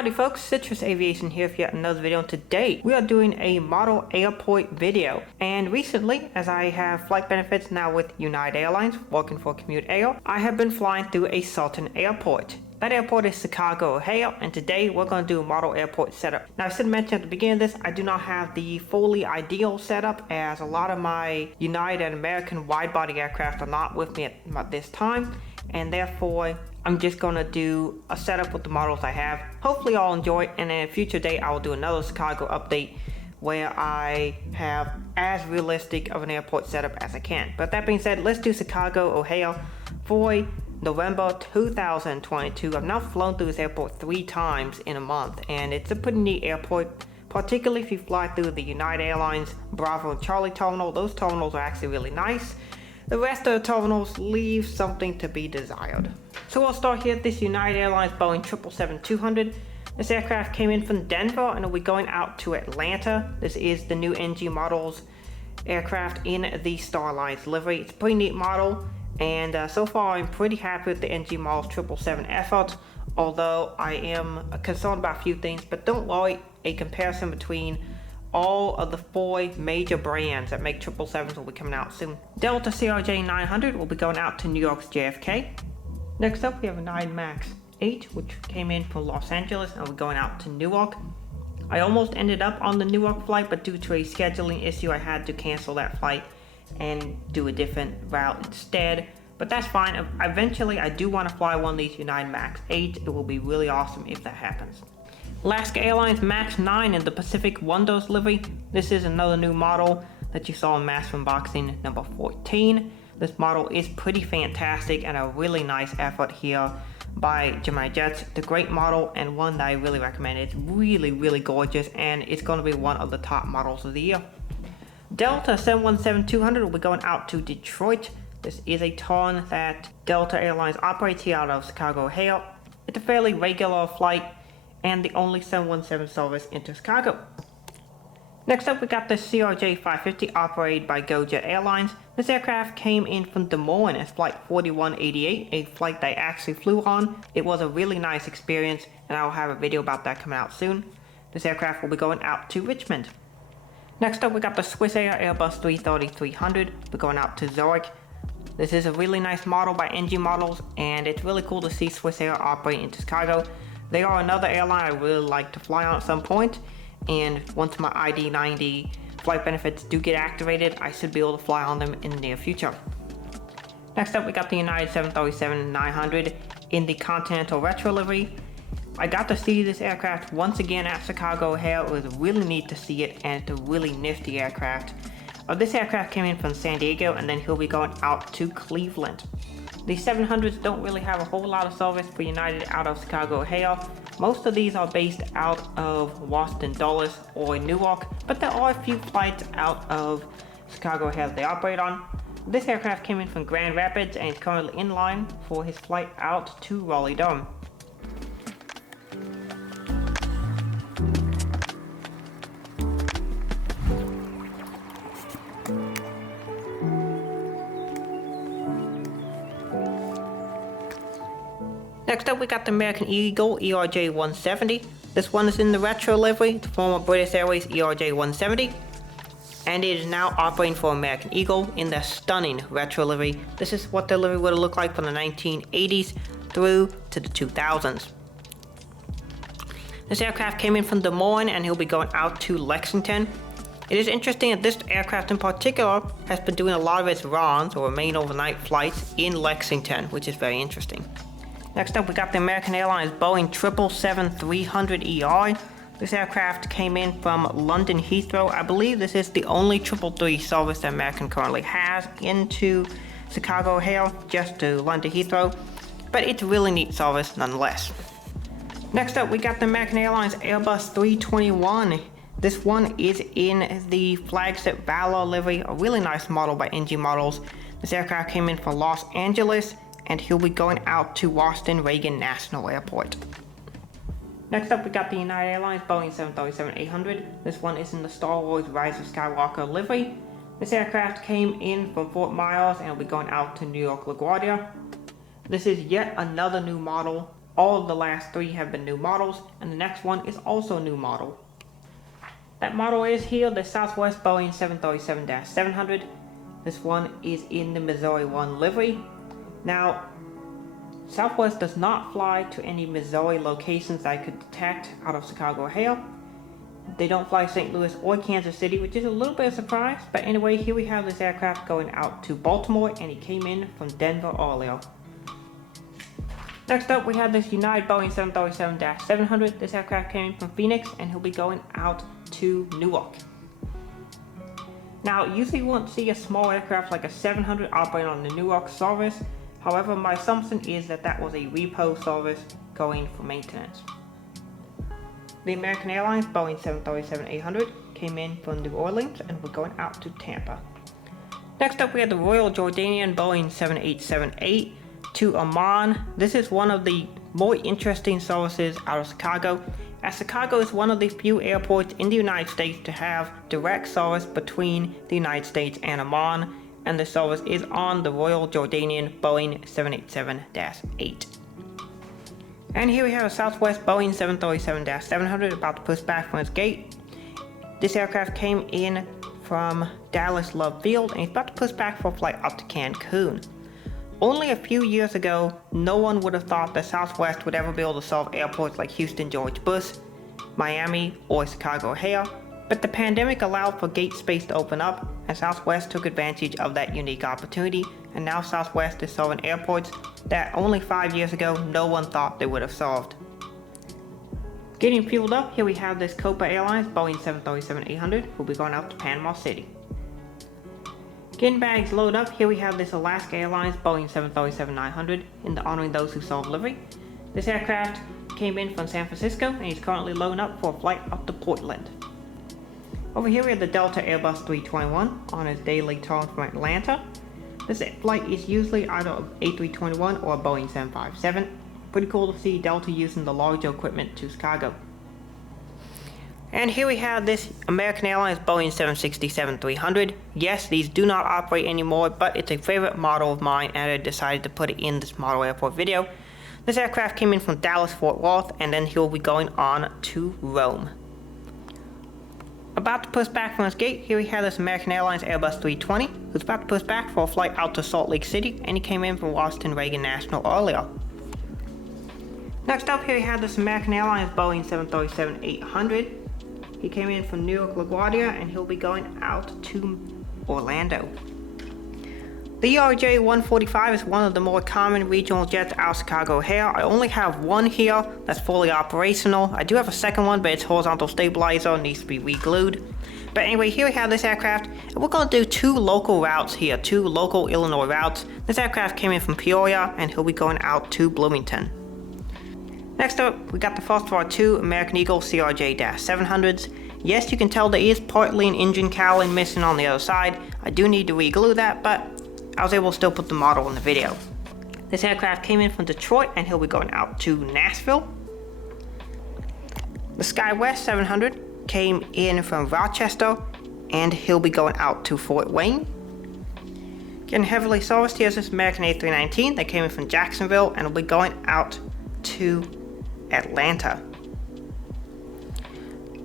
Howdy folks, Citrus Aviation here for yet another video, and today we are doing a model airport video. And recently, as I have flight benefits now with United Airlines, working for Commute Air, I have been flying through a certain airport. That airport is Chicago O'Hare, and today we're going to do a model airport setup. Now I should mention at the beginning of this, I do not have the fully ideal setup, as a lot of my United and American wide-body aircraft are not with me at this time, and therefore I'm just going to do a setup with the models I have. Hopefully y'all enjoy it, and in a future date I will do another Chicago update where I have as realistic of an airport setup as I can. But that being said, let's do Chicago O'Hare for November 2022. I've now flown through this airport 3 times in a month, and it's a pretty neat airport, particularly if you fly through the United Airlines Bravo and Charlie terminal. Those terminals are actually really nice. The rest of the terminals leave something to be desired. So we'll start here at this United Airlines Boeing 777-200. This aircraft came in from Denver and will be going out to Atlanta. This is the new NG Models aircraft in the Starlines livery. It's a pretty neat model, and so far I'm pretty happy with the NG Models 777 effort, although I am concerned about a few things. But don't worry, a comparison between all of the 4 major brands that make 777s will be coming out soon. Delta CRJ 900 will be going out to New York's JFK. Next up we have a 9 MAX 8, which came in from Los Angeles and will be going out to Newark. I almost ended up on the Newark flight, but due to a scheduling issue I had to cancel that flight and do a different route instead. But that's fine. Eventually I do want to fly one of these United MAX 8. It will be really awesome if that happens. Alaska Airlines MAX 9 in the Pacific Wonders livery. This is another new model that you saw in Mass Unboxing number 14. This model is pretty fantastic and a really nice effort here by Gemini Jets. It's a great model and one that I really recommend. It's really gorgeous, and it's going to be one of the top models of the year. Delta 717-200 will be going out to Detroit. This is a turn that Delta Airlines operates here out of Chicago O'Hare. It's a fairly regular flight and the only 717 service into Chicago. Next up we got the CRJ 550 operated by GoJet Airlines. This aircraft came in from Des Moines as flight 4188, a flight that I actually flew on. It was a really nice experience, and I will have a video about that coming out soon. This aircraft will be going out to Richmond. Next up we got the Swissair Airbus 330-300. We're going out to Zurich. This is a really nice model by NG Models, and it's really cool to see Swissair operate into Chicago. They are another airline I really like to fly on at some point, and once my ID90 flight benefits do get activated, I should be able to fly on them in the near future. Next up we got the United 737-900 in the Continental Retro livery. I got to see this aircraft once again at Chicago O'Hare. It was really neat to see it, and it's a really nifty aircraft. This aircraft came in from San Diego, and then he'll be going out to Cleveland. The 700s don't really have a whole lot of service for United out of Chicago O'Hare. Most of these are based out of Washington Dulles or Newark, but there are a few flights out of Chicago O'Hare that they operate on. This aircraft came in from Grand Rapids and is currently in line for his flight out to Raleigh-Durham. Next up we got the American Eagle ERJ 170. This one is in the retro livery, the former British Airways ERJ 170. And it is now operating for American Eagle in the stunning retro livery. This is what the livery would have looked like from the 1980s through to the 2000s. This aircraft came in from Des Moines and he'll be going out to Lexington. It is interesting that this aircraft in particular has been doing a lot of its runs or main overnight flights in Lexington, which is very interesting. Next up we got the American Airlines Boeing 777-300ER. This aircraft came in from London Heathrow. I believe this is the only 333 service that American currently has into Chicago O'Hare, just to London Heathrow, but it's a really neat service nonetheless. Next up we got the American Airlines Airbus 321. This one is in the flagship Valor livery, a really nice model by NG Models. This aircraft came in from Los Angeles, and he'll be going out to Washington Reagan National Airport. Next up we got the United Airlines Boeing 737-800. This one is in the Star Wars Rise of Skywalker livery. This aircraft came in from Fort Myers and will be going out to New York LaGuardia. This is yet another new model All of the last 3 have been new models, and the next one is also a new model. That model is here, the Southwest Boeing 737-700. This one is in the Missouri 1 livery. Now, Southwest does not fly to any Missouri locations that I could detect out of Chicago O'Hare. They don't fly St. Louis or Kansas City, which is a little bit of a surprise. But anyway, here we have this aircraft going out to Baltimore, and it came in from Denver earlier. Next up, we have this United Boeing 737-700. This aircraft came in from Phoenix, and he'll be going out to Newark. Now, usually you won't see a small aircraft like a 700 operating on the Newark service. However, my assumption is that that was a repo service going for maintenance. The American Airlines Boeing 737-800 came in from New Orleans and we're going out to Tampa. Next up, we have the Royal Jordanian Boeing 7878 to Amman. This is one of the more interesting services out of Chicago, as Chicago is one of the few airports in the United States to have direct service between the United States and Amman, and the service is on the Royal Jordanian Boeing 787-8. And here we have a Southwest Boeing 737-700 about to push back from its gate. This aircraft came in from Dallas Love Field and it's about to push back for a flight up to Cancun. Only a few years ago, no one would have thought that Southwest would ever be able to serve airports like Houston George Bush, Miami, or Chicago O'Hare, but the pandemic allowed for gate space to open up, and Southwest took advantage of that unique opportunity, and now Southwest is serving airports that only 5 years ago no one thought they would have served. Getting fueled up, here we have this Copa Airlines Boeing 737-800, who will be going out to Panama City. Getting bags loaded up, here we have this Alaska Airlines Boeing 737-900 in the Honoring Those Who Serve livery. This aircraft came in from San Francisco and is currently loading up for a flight up to Portland. Over here we have the Delta Airbus 321 on its daily turn from Atlanta. This flight is usually either an A321 or a Boeing 757. Pretty cool to see Delta using the larger equipment to Chicago. And here we have this American Airlines Boeing 767-300. Yes, these do not operate anymore, but it's a favorite model of mine and I decided to put it in this model airport video. This aircraft came in from Dallas Fort Worth and then he'll be going on to Rome. About to push back from its gate, here we have this American Airlines Airbus 320, who's about to push back for a flight out to Salt Lake City, and he came in from Washington Reagan National earlier. Next up, here we have this American Airlines Boeing 737-800. He came in from New York LaGuardia, and he'll be going out to Orlando. The ERJ-145 is one of the more common regional jets out of Chicago O'Hare. I only have one here that's fully operational. I do have a second one, but its horizontal stabilizer needs to be re-glued. But anyway, here we have this aircraft, and we're going to do 2 local routes here, 2 local Illinois routes. This aircraft came in from Peoria, and he'll be going out to Bloomington. Next up, we got the first of our 2 American Eagle CRJ-700s. Yes, you can tell there is partly an engine cowling missing on the other side. I do need to re-glue that, but I was able to still put the model in the video. This aircraft came in from Detroit and he'll be going out to Nashville. The SkyWest 700 came in from Rochester and he'll be going out to Fort Wayne. Getting heavily serviced, here's this American A319 that came in from Jacksonville and will be going out to Atlanta.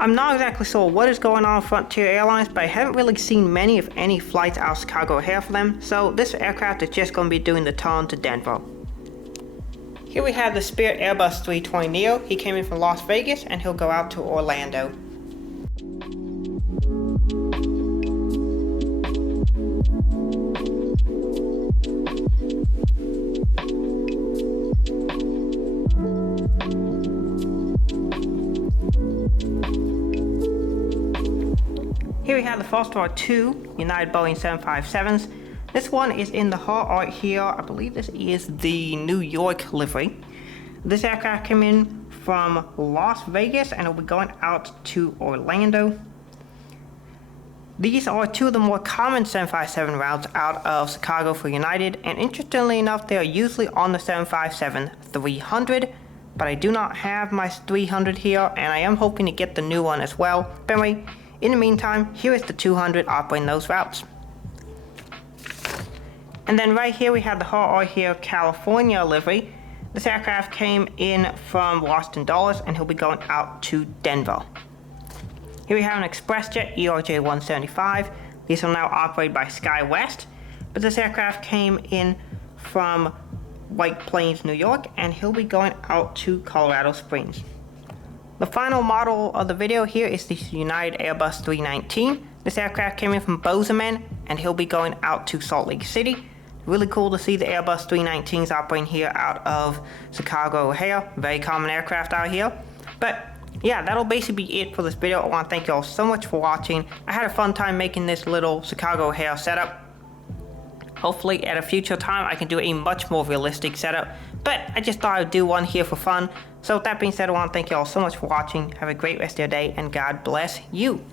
I'm not exactly sure what is going on with Frontier Airlines, but I haven't really seen many, if any, flights out of Chicago O'Hare for them, so this aircraft is just going to be doing the turn to Denver. Here we have the Spirit Airbus 320neo. He came in from Las Vegas and he'll go out to Orlando. Here we have the first of our 2 United Boeing 757s. This one is in the hot art here. I believe this is the New York livery. This aircraft came in from Las Vegas and will be going out to Orlando. These are 2 of the more common 757 routes out of Chicago for United, and interestingly enough, they are usually on the 757-300, but I do not have my 300 here, and I am hoping to get the new one as well. But anyway, in the meantime, here is the 200 operating those routes. And then right here we have the hot art here California livery. This aircraft came in from Washington Dulles, and he'll be going out to Denver. Here we have an ExpressJet ERJ-175. These are now operated by SkyWest, but this aircraft came in from White Plains, New York, and he'll be going out to Colorado Springs. The final model of the video here is the United Airbus 319. This aircraft came in from Bozeman, and he'll be going out to Salt Lake City. Really cool to see the Airbus 319s operating here out of Chicago, O'Hare. Very common aircraft out here. But yeah, that'll basically be it for this video. I want to thank you all so much for watching. I had a fun time making this little Chicago O'Hare setup. Hopefully at a future time I can do a much more realistic setup, but I just thought I'd do one here for fun. So with that being said, I want to thank you all so much for watching. Have a great rest of your day, and God bless you.